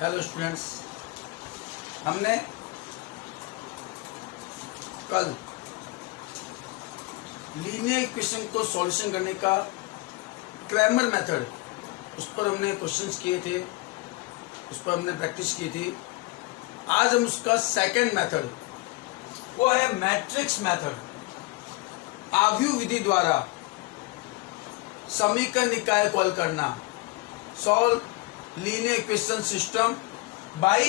Hello students, हमने कल linear equation को सॉल्यूशन करने का क्रैमर मेथड, उस पर हमने क्वेश्चंस किए थे, उस पर हमने प्रैक्टिस की थी। आज हम उसका सेकंड मेथड, वो है मैट्रिक्स मेथड, आव्यूह विधि द्वारा समीकरण निकाय को हल करना, solve linear equation system by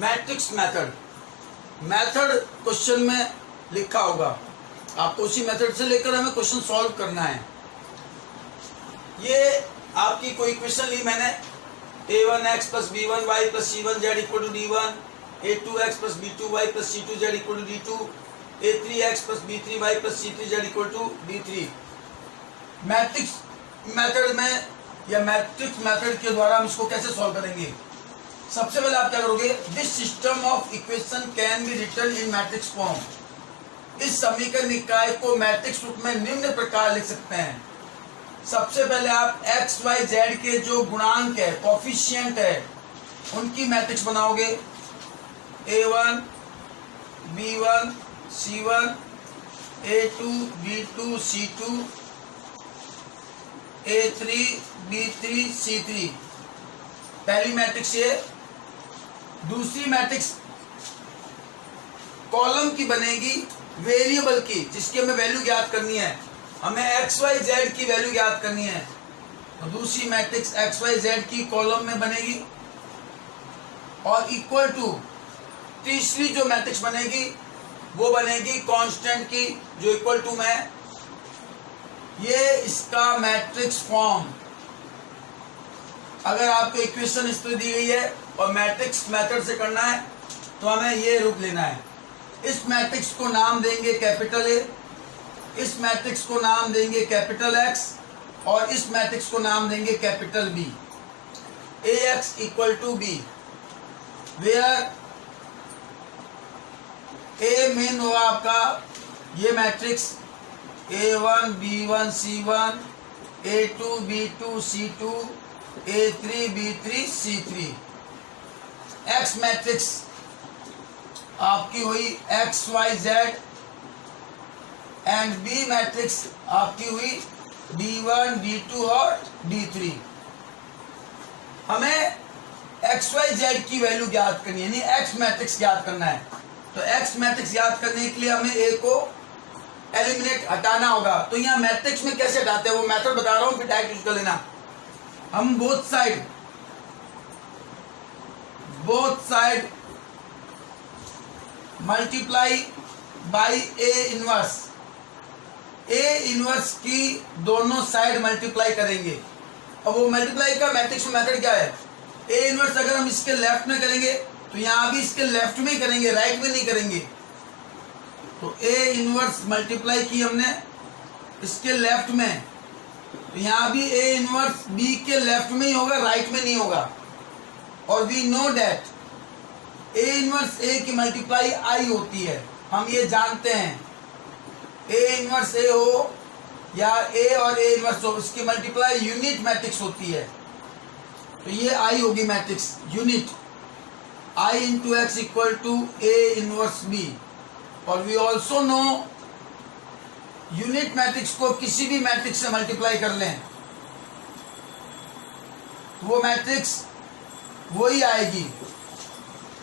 matrix method. Method question में लिखा होगा, आपको उसी मेथड से लेकर हमें क्वेश्चन सॉल्व करना है। ये आपकी कोई इक्वेशन ली मैंने, a1x plus b1y plus c1z equal to d1, a2x plus b2y plus c2z equal to d2, a3x plus b3y plus c3z equal to d3। Matrix method में या मैट्रिक्स मेथड के द्वारा हम इसको कैसे सॉल्व करेंगे? सबसे पहले आप क्या करोगे, this system of equation can be written in matrix form. इस समीकरण निकाय को मैट्रिक्स रूप में निम्न प्रकार लिख सकते हैं। सबसे पहले आप एक्स वाई जेड के जो गुणांक है, कोफिशिएंट है, उनकी मैट्रिक्स बनाओगे। a1 b1 c1 a2 b2 c2 a3 b3 c3, पहली मैट्रिक्स ये। दूसरी मैट्रिक्स कॉलम की बनेगी वेरिएबल की, जिसकी हमें वैल्यू ज्ञात करनी है। हमें एक्स वाई जेड की वैल्यू ज्ञात करनी है, तो दूसरी मैट्रिक्स एक्स वाई जेड की कॉलम में बनेगी। और इक्वल टू तीसरी जो मैट्रिक्स बनेगी वो बनेगी कांस्टेंट की, जो इक्वल टू में है। ये इसका मैट्रिक्स फॉर्म। अगर आपको इक्वेशन इस तरह दी गई है और मैट्रिक्स मेथड से करना है तो हमें ये रूप लेना है। इस मैट्रिक्स को नाम देंगे कैपिटल ए, इस मैट्रिक्स को नाम देंगे कैपिटल एक्स, और इस मैट्रिक्स को नाम देंगे capital B. A X equal to B, where A मेन होगा आपका ये matrix a1 b1 c1 a2 b2 c2 a3 b3 c3। x matrix आपकी हुई X Y Z, and b matrix आपकी हुई d1 d2 और d3। हमें एक्स वाई जेड की वैल्यू ज्ञात करनी है, यानी x मैट्रिक्स ज्ञात करना है। तो x मैट्रिक्स ज्ञात करने के लिए हमें a को एलिमिनेट हटाना होगा। तो यहाँ मैट्रिक्स में कैसे हटाते हैं वो मेथड बता रहा हूं, फिर डायरेक्ट यूज कर लेना। हम both side multiply by A inverse. A inverse की दोनों साइड मल्टीप्लाई करेंगे। अब वो मल्टीप्लाई का मैट्रिक्स में मेथड क्या है? ए इनवर्स अगर हम इसके लेफ्ट में करेंगे तो यहाँ भी इसके लेफ्ट में ही करेंगे, राइट में नहीं करेंगे। तो ए इनवर्स मल्टीप्लाई की हमने इसके लेफ्ट में, तो यहाँ भी ए इनवर्स बी के लेफ्ट में ही होगा, राइट में नहीं होगा। और we know that A inverse A की मल्टीप्लाई आई होती है, हम ये जानते हैं। ए इनवर्स ए हो या ए और ए इनवर्स हो, इसकी मल्टीप्लाई यूनिट मैट्रिक्स होती है। तो ये आई होगी matrix unit, I into X equal to A inverse B. और we also know unit matrix को किसी भी मैट्रिक्स से मल्टीप्लाई कर लें, वो मैट्रिक्स वही आएगी।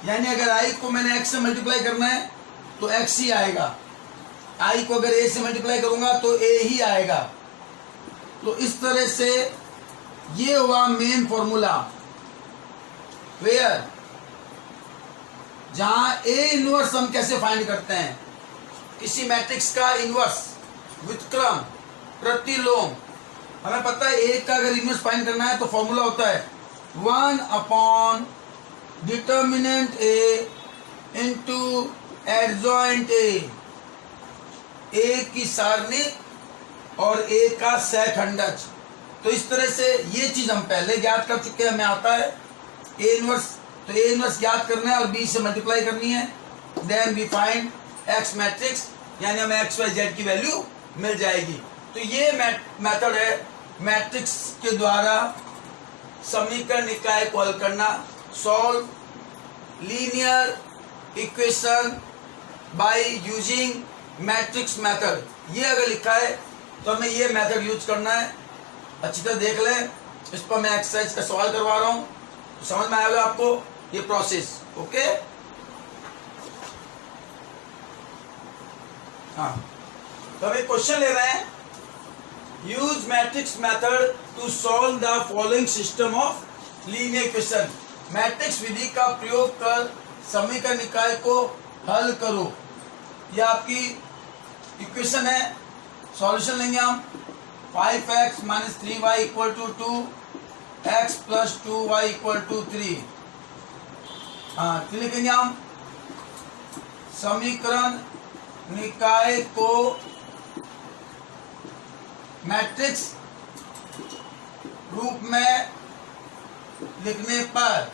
यानी अगर आई को मैंने एक्स से मल्टीप्लाई करना है तो एक्स ही आएगा, आई को अगर ए से मल्टीप्लाई करूंगा तो ए ही आएगा। तो इस तरह से ये हुआ मेन फॉर्मूला, वेयर जहां ए इनवर्स हम कैसे फाइंड करते हैं, किसी मैट्रिक्स का इनवर्स व्युत्क्रम प्रतिलोम। हमें पता है ए का अगर इनवर्स फाइंड करना है तो फॉर्मूला होता है 1 upon determinant A into adjoint A, A की सारणी और ए का सहखंडज। तो इस तरह से ये चीज हम पहले ज्ञात कर चुके हैं, हमें आता है ए इनवर्स। तो ए इनवर्स ज्ञात करना है और बी से मल्टीप्लाई करनी है, then we find X matrix, यानी हमें एक्स वाई जेड की वैल्यू मिल जाएगी। तो ये मेथड है मैट्रिक्स के द्वारा समीकरण निकाय को हल करना। Solve linear equation by using matrix method, ये अगर लिखा है तो हमें ये मेथड यूज करना है। अच्छी तरह देख लें, इस पर मैं एक्सरसाइज का सवाल करवा रहा हूँ, तो समझ में आएगा आपको ये प्रोसेस। ओके, हाँ, तो हम एक क्वेश्चन ले रहे हैं, use matrix method to solve the following system of linear equation. Matrix विधि का प्रयोग कर समीकरण निकाय को हल करो। यह आपकी इक्वेशन है, सॉल्यूशन लेंगे हम। 5x minus 3y equal to 2, x plus 2y equal to 3। हाँ, फिर लिखेंगे हम समीकरण निकाय को मैट्रिक्स रूप में लिखने पर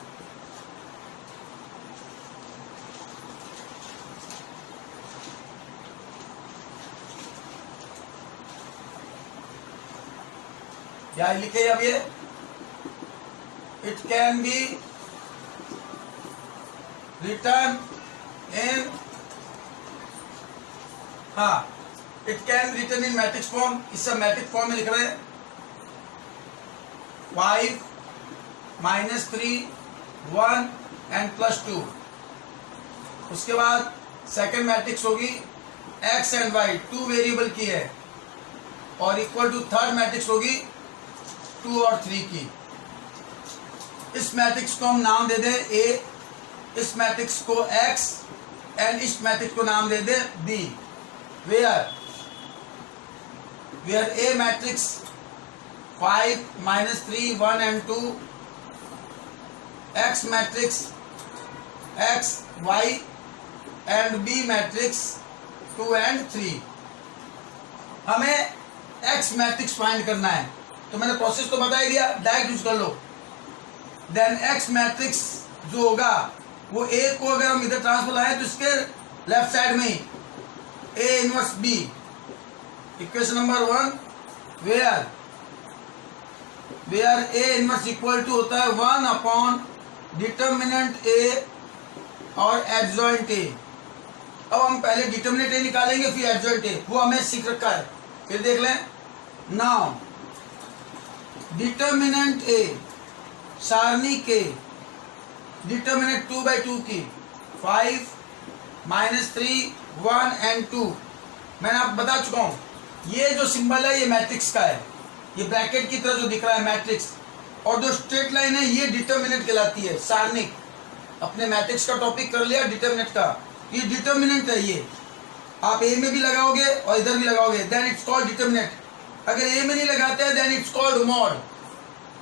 क्या लिखे अब ये, इट कैन बी रिटर्न इन, हाँ, it can be return in matrix form. इस सब मैट्रिक्स फॉर्म में लिख रहे हैं 5 माइनस 3 1 एंड प्लस 2। उसके बाद सेकेंड मैट्रिक्स होगी x एंड y, 2 वेरिएबल की है, और इक्वल टू थर्ड मैट्रिक्स होगी 2 और 3 की। इस मैट्रिक्स को हम नाम दे दें A, इस मैट्रिक्स को X एंड इस मैट्रिक्स को नाम दे दें B। Where A matrix 5 minus 3 1 and 2, X matrix X Y and B matrix 2 and 3। हमें X मैट्रिक्स फाइंड करना है, तो मैंने प्रोसेस तो बता ही दिया, डायरेक्ट यूज कर लो। देन X मैट्रिक्स जो होगा वो A को अगर हम इधर ट्रांसफर लाए तो इसके लेफ्ट साइड में ही A inverse B। Equation number 1, where A inverse equal to होता है 1 अपॉन डिटर्मिनेंट A और एडजॉइंट A। अब हम पहले डिटर्मिनेंट A निकालेंगे, फिर एडजॉइंट A, वो हमें सीख रखा है। फिर देख लें, नाउ डिटर्मिनेंट A, सारणी के डिटर्मिनेंट 2/2 की 5 माइनस 3 1 एंड 2। मैंने आपको बता चुका हूं, ये जो सिंबल है ये मैट्रिक्स का है, ये ब्रैकेट की तरह जो दिख रहा है मैट्रिक्स, और जो स्ट्रेट लाइन है ये डिटर्मिनेंट कहलाती है, सारणिक। अपने मैट्रिक्स का टॉपिक कर लिया डिटर्मिनेंट का, ये डिटर्मिनेंट है। ये आप ए में भी लगाओगे और इधर भी लगाओगे, देन इट्स कॉल्ड डिटर्मिनेंट। अगर ए में नहीं लगाते हैं देन इट्स कॉल्ड मॉड।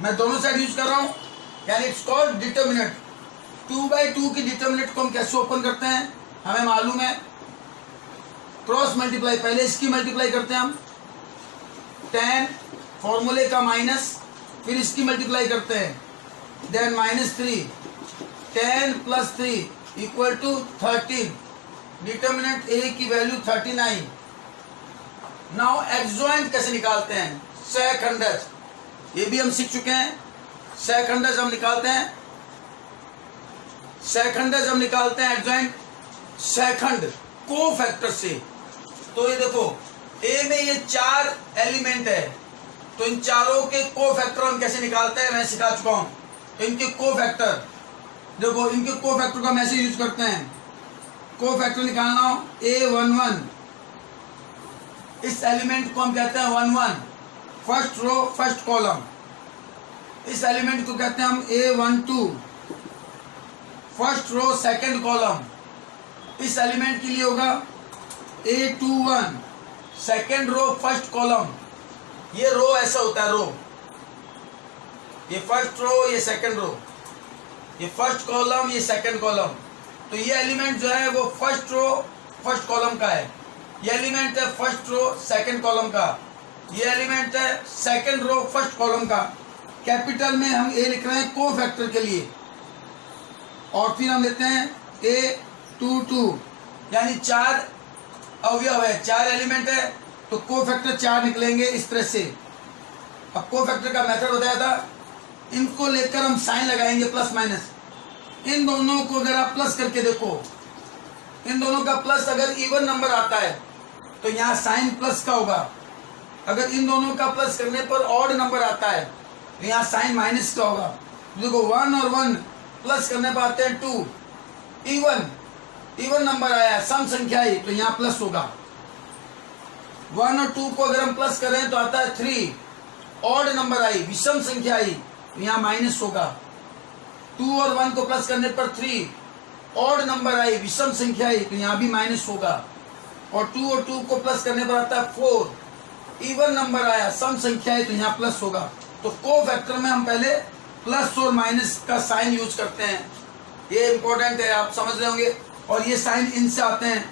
मैं दोनों साइड यूज कर रहा हूं, यानी इट्स कॉल्ड डिटर्मिनेंट। 2/2 की डिटर्मिनेंट को हम कैसे ओपन करते हैं, हमें मालूम है, क्रॉस मल्टीप्लाई। पहले इसकी मल्टीप्लाई करते हैं हम, 10 फॉर्मूले का माइनस, फिर इसकी मल्टीप्लाई करते हैं, देन -3, 10 + 3 इक्वल टू 13। डिटर्मिनेंट ए की वैल्यू 39। नाउ एडजॉइंट कैसे निकालते हैं, सहखंडज, ये भी हम सीख चुके हैं। सहखंडज हम निकालते हैं, सहखंडज हम निकालते हैं एडजॉइंट सहखंड को फैक्टर से। तो ये देखो ए में ये 4 एलिमेंट है, तो इन चारों के को फैक्टर हम कैसे निकालते हैं मैं सिखा चुका हूं। तो इनके को फैक्टर देखो, इनके को फैक्टर का हम ऐसे यूज करते हैं। को फैक्टर निकालना हो A11, इस एलिमेंट को हम कहते हैं 11, फर्स्ट रो फर्स्ट कॉलम। इस एलिमेंट को कहते हैं हम A12, first row second column. इस एलिमेंट के लिए होगा A21, second row first column. ये रो ऐसा होता है, रो, ये फर्स्ट रो ये सेकंड रो, ये फर्स्ट कॉलम ये सेकंड कॉलम। तो ये एलिमेंट जो है वो फर्स्ट रो फर्स्ट कॉलम का है, ये एलिमेंट है फर्स्ट रो सेकंड कॉलम का, ये एलिमेंट है सेकंड रो फर्स्ट कॉलम का। कैपिटल में हम ए लिख रहे हैं को फैक्टर के लिए, और फिर हम लेते हैं A22, यानी 4 अवयव है, 4 एलिमेंट है, तो को फैक्टर 4 निकलेंगे इस तरह से। अब को फैक्टर का मेथड बताया था, इनको लेकर हम साइन लगाएंगे प्लस माइनस, इन दोनों को अगर आप प्लस करके देखो, इन दोनों का प्लस अगर इवन नंबर आता है तो यहाँ साइन प्लस का होगा। अगर इन दोनों का प्लस करने पर ऑड नंबर आता है तो यहाँ साइन माइनस का होगा। देखो 1 और 1 प्लस करने पर आते हैं 2, इवन नंबर आया, सम संख्या ही, तो यहाँ प्लस होगा। 1 और 2 को अगर हम प्लस करें तो आता है 3, ऑड नंबर आई, विषम संख्या आई, तो यहाँ माइनस होगा। 2 और 1 को प्लस करने पर 3, ऑड नंबर आई, विषम संख्या आई, तो यहाँ भी माइनस होगा। और 2 और 2 को प्लस करने पर आता है 4, इवन नंबर आया, सम संख्या है, तो यहाँ प्लस होगा। तो को फैक्टर में हम पहले प्लस और माइनस का साइन यूज करते हैं, ये इंपॉर्टेंट है, आप समझ रहे होंगे। और ये साइन इनसे आते हैं।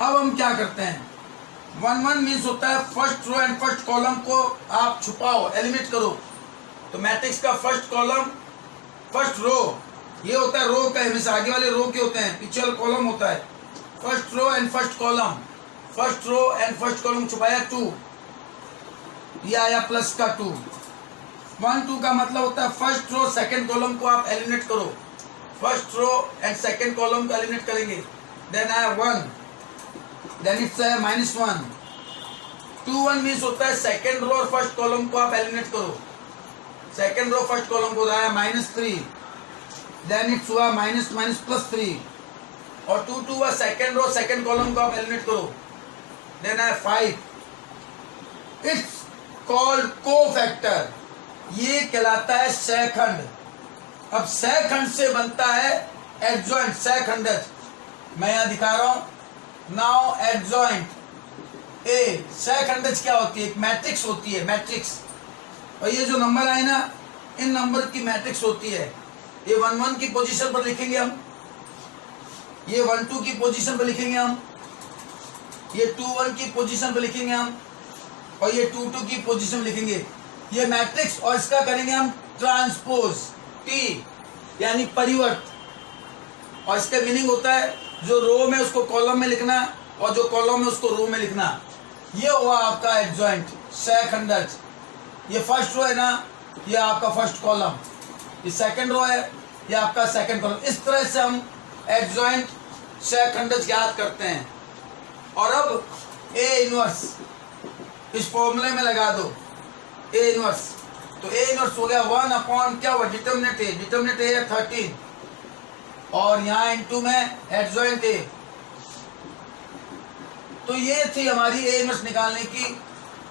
अब हम क्या करते हैं, 1 1 मीन्स होता है first row and first column को आप छुपाओ, एलिमिनेट करो। तो मैट्रिक्स का फर्स्ट कॉलम, फर्स्ट रो, ये होता है रो का, हमेशा आगे वाले रो के होते हैं, पीछे वाला कॉलम होता है। First row and first column, first row and first column छुपाया 2, ये आया प्लस का 2। 1 2 का मतलब होता है फर्स्ट रो सेकंड कॉलम को आप एलिमिनेट करो, first row and second column को एलिमिनेट करेंगे, देन आया 1, देन इट्स -1। 2 1 मीन्स होता है सेकंड रो और फर्स्ट कॉलम को आप एलिमिनेट करो, सेकंड रो फर्स्ट कॉलम को आया -3, देन इट्स हुआ -+3। और 2 2 हुआ सेकंड रो सेकंड कॉलम को आप एलिमिनेट करो, देन आया 5। इट्स कॉल्ड कोफैक्टर, ये कहलाता है सहखंड। अब सहखंड से बनता है एडजॉइंट, सहखंडज। मैं यहां दिखा रहा हूं, नाउ एडजॉइंट ए। सहखंडज क्या होती है, एक मैट्रिक्स होती है, मैट्रिक्स। और ये जो नंबर आए ना, इन नंबर की मैट्रिक्स होती है। ये 1 1 की पोजीशन पर लिखेंगे हम, ये 1 2 की पोजीशन पर लिखेंगे हम, ये 2 1 की पोजीशन पर लिखेंगे हम, और ये 2 2 की पोजीशन लिखेंगे, ये मैट्रिक्स। और इसका करेंगे हम ट्रांसपोज, टी यानी परिवर्त। और इसका मीनिंग होता है जो रो में उसको कॉलम में लिखना और जो कॉलम में उसको रो में लिखना। ये हुआ आपका एडजॉइंट, सहखंडज। ये फर्स्ट रो है ना, ये आपका फर्स्ट कॉलम, ये सेकंड रो है, ये आपका सेकंड कॉलम। इस तरह से हम एडजॉइंट सहखंडज याद करते हैं। और अब ए इनवर्स इस फॉर्मूले में लगा दो, ए इनवर्स। तो ए इनवर्स हो गया 1 अपॉन क्या हुआ, डिटर्मिनेंट ए, डिटर्मिनेंट ए है 13, और यहाँ इनटू में एडजॉइंट ए। तो ये थी हमारी ए इनवर्स निकालने की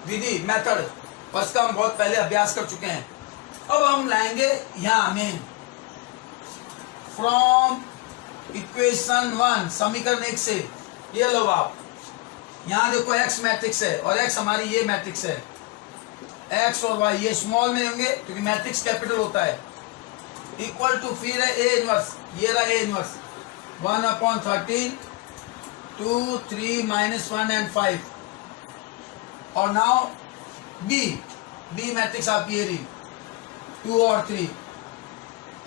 विधि, मेथड, और इसका हम बहुत पहले अभ्यास कर चुके हैं। अब हम लाएंगे यहाँ मेन, फ्रॉम इक्वेशन 1, समीकरण 1 से। ये लो आप, यहाँ देखो एक्स मैट्रिक्स है और एक्स हमारी ये मैट्रिक्स है, एक्स और वाई ये स्मॉल में होंगे क्योंकि मैट्रिक्स कैपिटल होता है। इक्वल टू फिर है ए इनवर्स, ये रहा ए इनवर्स 1/13, 2 3 -1 एंड 5। और नाउ बी मैट्रिक्स आपकी ये रही 2 और 3।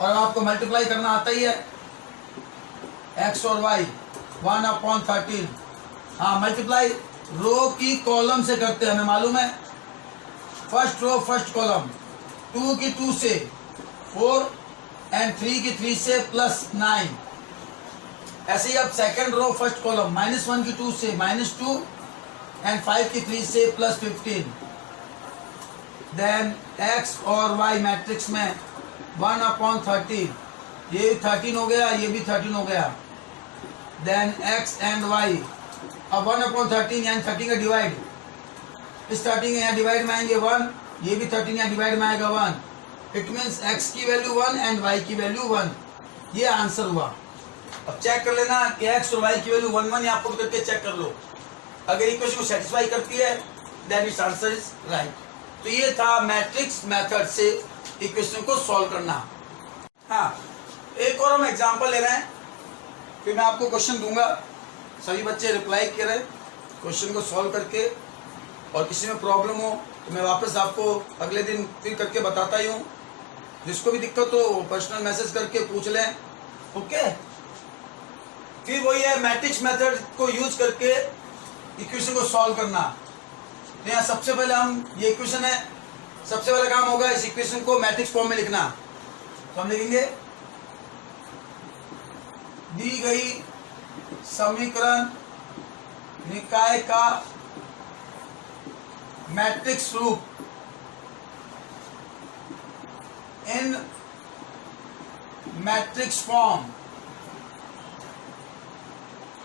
और आपको मल्टीप्लाई करना आता ही है, एक्स और वाई 1/13। हाँ, मल्टीप्लाई रो की कॉलम से करते हैं, हमें मालूम है। फर्स्ट रो फर्स्ट कॉलम, 2 की 2 से 4 एंड 3 की 3 से +9। ऐसे ही अब सेकंड रो फर्स्ट कॉलम, -1 की 2 से -2 एंड 5 की 3 से +15। देन एक्स और वाई मैट्रिक्स में 1/13, ये 13 हो गया, ये भी 13 हो गया। देन एक्स एंड वाई, अब 1/13 यानी 13 का डिवाइड, इस 13 यहाँ डिवाइड में आएंगे 1, ये भी 13 यहाँ डिवाइड में आएगा 1। इट मीन्स x की वैल्यू 1 एंड y की वैल्यू 1। ये आंसर हुआ। अब चेक कर लेना कि x और y की वैल्यू 1 1 यहाँ पुट करके चेक कर लो। अगर इक्वेशन को सेटिस्फाई करती है then it's answer is right. तो ये था मैट्रिक्स मेथड से इक्वेशन को सॉल्व करना। हाँ, एक और हम एग्जाम्पल ले रहे हैं, फिर मैं आपको क्वेश्चन दूंगा, सभी बच्चे रिप्लाई करें क्वेश्चन को सॉल्व करके। और किसी में प्रॉब्लम हो तो मैं वापस आपको अगले दिन फिर करके बताता ही हूँ। जिसको भी दिक्कत हो पर्सनल मैसेज करके पूछ लें, ओके। फिर वही है, मैट्रिक्स मेथड को यूज करके इक्वेशन को सॉल्व करना। तो यहाँ सबसे पहले हम, ये इक्वेशन है, सबसे पहला काम होगा इस इक्वेशन को मैट्रिक्स फॉर्म में लिखना। तो हम लिखेंगे दी गई समीकरण निकाय का मैट्रिक्स रूप इन मैट्रिक्स फॉर्म।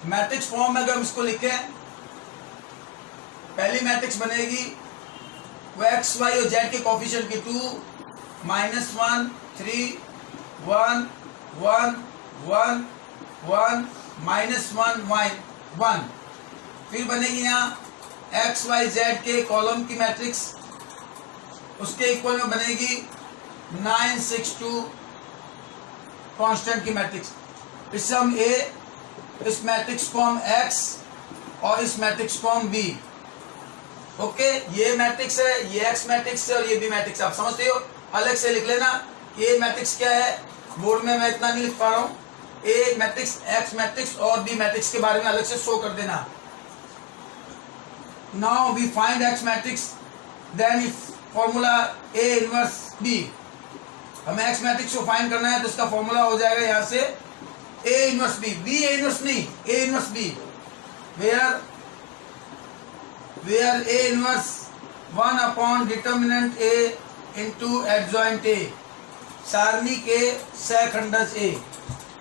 मैट्रिक्स फॉर्म में अगर हम इसको लिखें, पहली मैट्रिक्स बनेगी वो एक्स वाई और जेड के कोफिशिएंट की 2 -1 3 1 1 1 1 -1 1। फिर बनेगी यहाँ एक्स वाई जेड के कॉलम की मैट्रिक्स, उसके इक्वल में बनेगी 9 6 2 कांस्टेंट की मैट्रिक्स। इससे हम इस मैट्रिक्स को हम एक्स और इस मैट्रिक्स को हम बी। ओके, ये मैट्रिक्स है, ये एक्स मैट्रिक्स है और ये बी मैट्रिक्स। आप समझते हो, अलग से लिख लेना। ये मैट्रिक्स क्या है, बोर्ड में मैं इतना नहीं लिख पा रहा हूँ। ए मैट्रिक्स, एक्स मैट्रिक्स और बी मैट्रिक्स के बारे में अलग से शो कर देना। Now we find X matrix, then if formula A inverse B. हमें एक्स मैट्रिक्स को फाइंड करना है तो इसका फॉर्मूला हो जाएगा यहाँ से A inverse B. B A inverse नहीं, A inverse B, where A inverse 1 upon determinant A into adjoint A, सारणी के सहखंडज ए।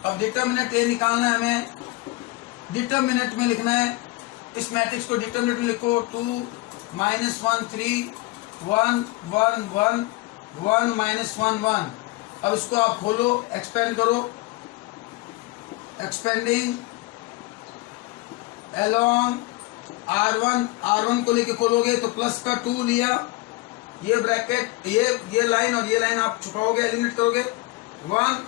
अब डिटर्मिनेंट ए निकालना है हमें, डिटर्मिनेंट में लिखना है, इस मैट्रिक्स को डिटर्मिनेंट में लिखो 2 -1 3 1 1 1 1 -1 1। अब इसको आप खोलो, एक्सपेंड करो, एक्सपेंडिंग अलोंग R1 को लेके खोलोगे तो प्लस का 2 लिया, ये ब्रैकेट, ये लाइन और ये लाइन आप छुपाओगे, एलिमिनेट करोगे। 1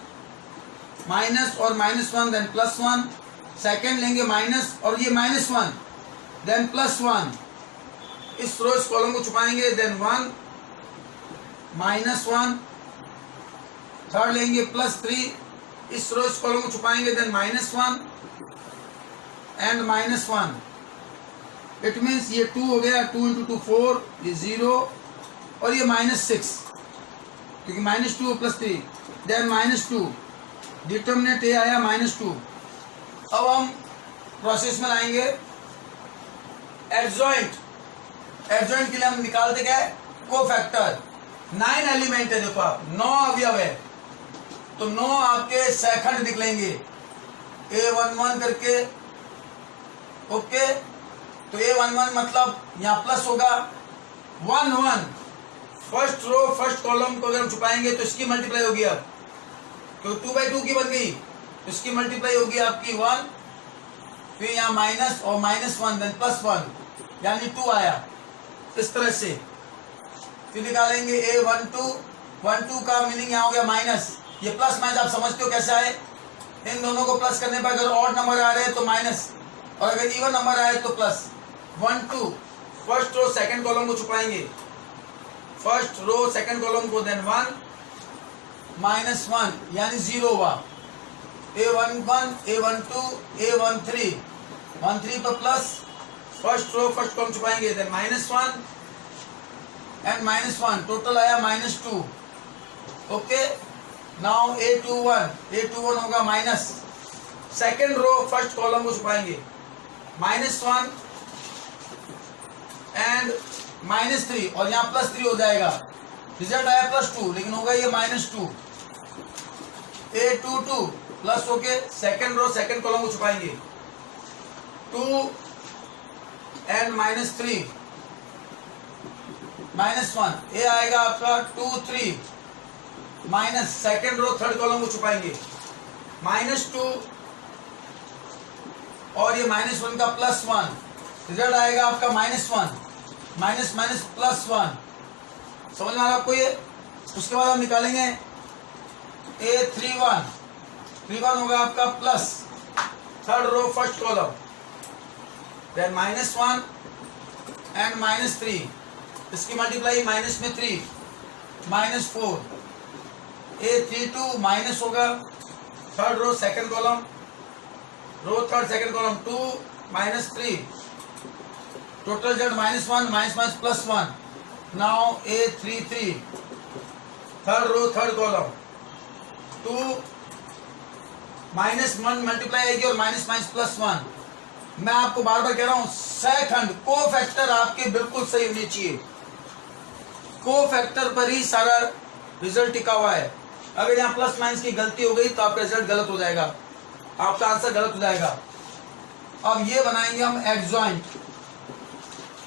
माइनस और -1 देन +1, सेकेंड लेंगे माइनस और ये -1 देन +1, इस रो इस कॉलम को छुपाएंगे, देन 1 -1, थर्ड लेंगे +3, इस रो इस कॉलम को छुपाएंगे, देन -1 एंड -1। इट मीन्स ये 2 हो गया, 2 × 2 4, ये 0 और ये -6, क्योंकि -2 +3 देन -2, डिटर्मिनेंट ए आया -2। अब हम प्रोसेस में लाएंगे एडजॉइंट। एडजॉइंट के लिए हम निकालते क्या है, कोफैक्टर। 9 एलिमेंट है, देखो आप 9 अवयव है तो 9 आपके सहखंड निकलेंगे A11 करके। ओके, तो A11 मतलब यहाँ प्लस होगा 1 1, फर्स्ट रो फर्स्ट कॉलम को अगर हम छुपाएंगे तो इसकी मल्टीप्लाई होगी। अब तो 2/2 की बन गई तो इसकी मल्टीप्लाई होगी आपकी 1, फिर यहाँ माइनस और -1 देन +1 यानी 2 आया। इस तरह से फिर निकालेंगे A12 का मीनिंग यहाँ हो गया माइनस, ये प्लस माइनस आप समझते हो कैसे आए। इन दोनों को प्लस करने पर अगर ऑड नंबर आ रहे हैं तो माइनस और अगर इवन नंबर आए तो plus. 1 2 first row second column को छुपाएंगे, फर्स्ट रो सेकंड कॉलम को, देन 1 -1 यानी 0 हुआ। A11 A12 A13 13 पर plus, first row first column छुपाएंगे, देन -1 एंड -1, टोटल आया -2। ओके, नाउ A21 होगा minus, second row first column को छुपाएंगे, -1 एंड -3 और यहाँ +3 हो जाएगा। रिजल्ट आया +2 लेकिन होगा ये -2। A22 प्लस होके सेकेंड रो सेकेंड कॉलम को छुपाएंगे, 2 एंड -3 -1, ये आएगा आपका 2 3 minus, second row third column को छुपाएंगे, -2 और ये -1 का +1, रिजल्ट आएगा आपका -1 माइनस +1। समझ में आ रहा आपको ये। उसके बाद हम निकालेंगे A31 होगा आपका plus, third row first column, then -1 and -3, इसकी मल्टीप्लाई माइनस में 3 -4। A32 माइनस होगा, third row second column, row third second column 2 -3, total result -1 +1। Now A33 third row third column 2 -1 multiply आएगी और माइनस माइनस +1। मैं आपको बार बार कह रहा हूं, सेकंड को फैक्टर आपके बिल्कुल सही होने चाहिए। को फैक्टर पर ही सारा रिजल्ट टिका हुआ है। अगर यहाँ प्लस माइनस की गलती हो गई तो आपका रिजल्ट गलत हो जाएगा, आपका आंसर गलत हो जाएगा। अब ये बनाएंगे हम एडजॉइंट।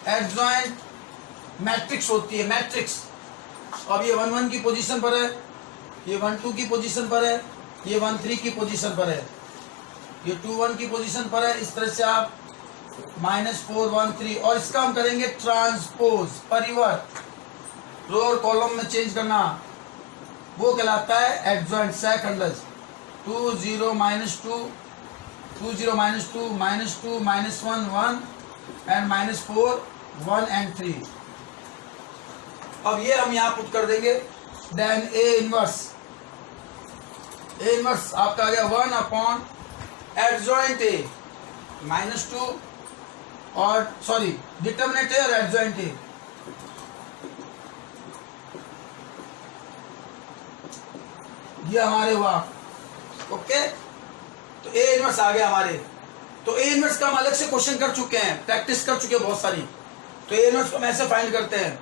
एडजॉइंट मैट्रिक्स होती है, मैट्रिक्स। अब ये 1 1 की पोजीशन पर है, ये 1 2 की पोजीशन पर है, ये 1 3 की पोजीशन पर है, ये 2 1 की पोजीशन पर है। इस तरह से आप -4 1 3, और इसका हम करेंगे ट्रांसपोज, परिवर्त, रो और कॉलम में चेंज करना, वो कहलाता है एडजॉइंट। Second 2 0 -2 2 0 -2 -2 -1 1 and -4 1 and 3। अब ये हम यहाँ पुट कर देंगे। Then A inverse, A inverse आपका आ गया 1 अपॉन एडजॉइंट ए -2, और सॉरी डिटर्मिनेंट ए और एडजॉइंट ए। ये हमारे हुआ, ओके। तो ए इनवर्स आ गया हमारे। तो ए इनवर्स का हम अलग से क्वेश्चन कर चुके हैं, प्रैक्टिस कर चुके हैं बहुत सारी। तो ए इनवर्स को हम ऐसे फाइंड करते हैं।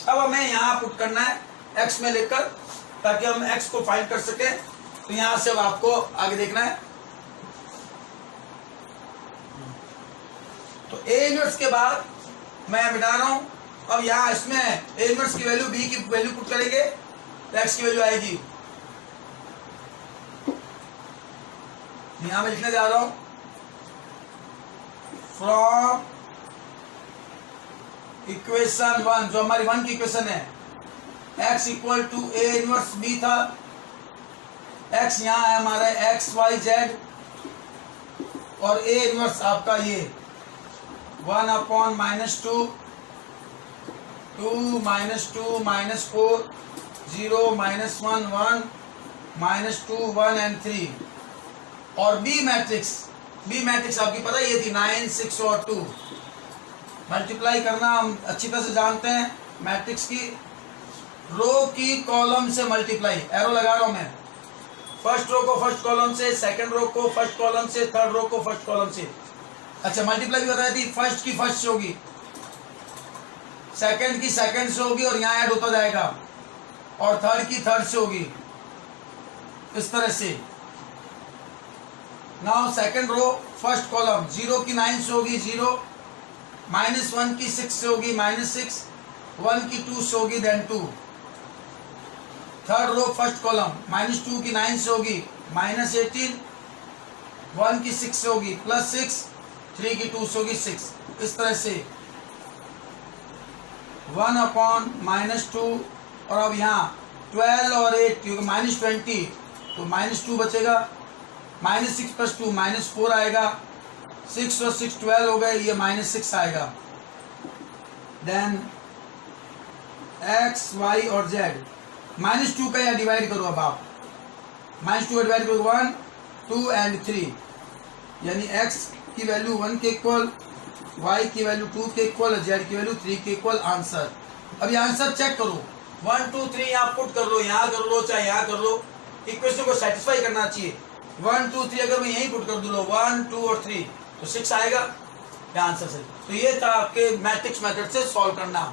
अब हमें यहाँ पुट करना है एक्स में लेकर, ताकि हम एक्स को फाइंड कर सकें। तो यहाँ से अब आपको आगे देखना है। तो ए इनवर्स के बाद मैं बिठा रहा हूं। अब यहाँ इसमें ए इनवर्स की वैल्यू, बी की वैल्यू पुट करेंगे तो एक्स की वैल्यू आएगी। यहां मैं लिखने जा रहा हूं, फ्रॉम इक्वेशन 1, जो हमारी 1 की इक्वेशन है, x equal to A inverse B था। x यहां है हमारा x y z, और ए इनवर्स आपका ये 1 अपॉन -2 2 -2 -4 0 -1 1 -2 1 एंड 3। और बी मैट्रिक्स, बी मैट्रिक्स आपकी पता है ये थी 9 6 और 2। मल्टीप्लाई करना हम अच्छी तरह से जानते हैं मैट्रिक्स की। रो की कॉलम से मल्टीप्लाई, एरो लगा रहा हूं मैं। फर्स्ट रो को फर्स्ट कॉलम से, सेकंड रो को फर्स्ट कॉलम से, थर्ड रो को फर्स्ट कॉलम से। अच्छा, मल्टीप्लाई भी बताई थी, फर्स्ट की फर्स्ट से होगी, सेकंड की सेकंड से होगी, और यहाँ ऐड होता जाएगा, और थर्ड की थर्ड से होगी, इस तरह से। Now second row first column, 0 की 9 से होगी 0, -1 की 6 से होगी -6, 1 की 2 से होगी then 2। Third row first column, -2 की 9 से होगी -18, 1 की 6 से होगी +6, 3 की 2 से होगी 6। इस तरह से 1 अपॉन -2, और अब यहाँ 12 और 8 क्योंकि -20, तो -2 बचेगा, -6 + 2 -4 आएगा, 6 और 6 12 हो गए, ये -6 आएगा। देन x y और z, -2 का यहाँ डिवाइड करो। अब आप -2 का डिवाइड करो 1 2 एंड 3, यानी x की वैल्यू 1 के इक्वल, y की वैल्यू 2 के इक्वल, और z की वैल्यू 3 के इक्वल। आंसर, अब ये आंसर चेक करो, 1 2 3 यहाँ पुट कर लो, यहाँ कर लो चाहे यहाँ कर लो, इक्वेशन को सेटिस्फाई करना चाहिए। 1 2 3 अगर मैं यहीं पुट कर दूँ 1 2 और 3 तो 6 आएगा, क्या आंसर सही। तो ये था आपके मैट्रिक्स मेथड से सॉल्व करना।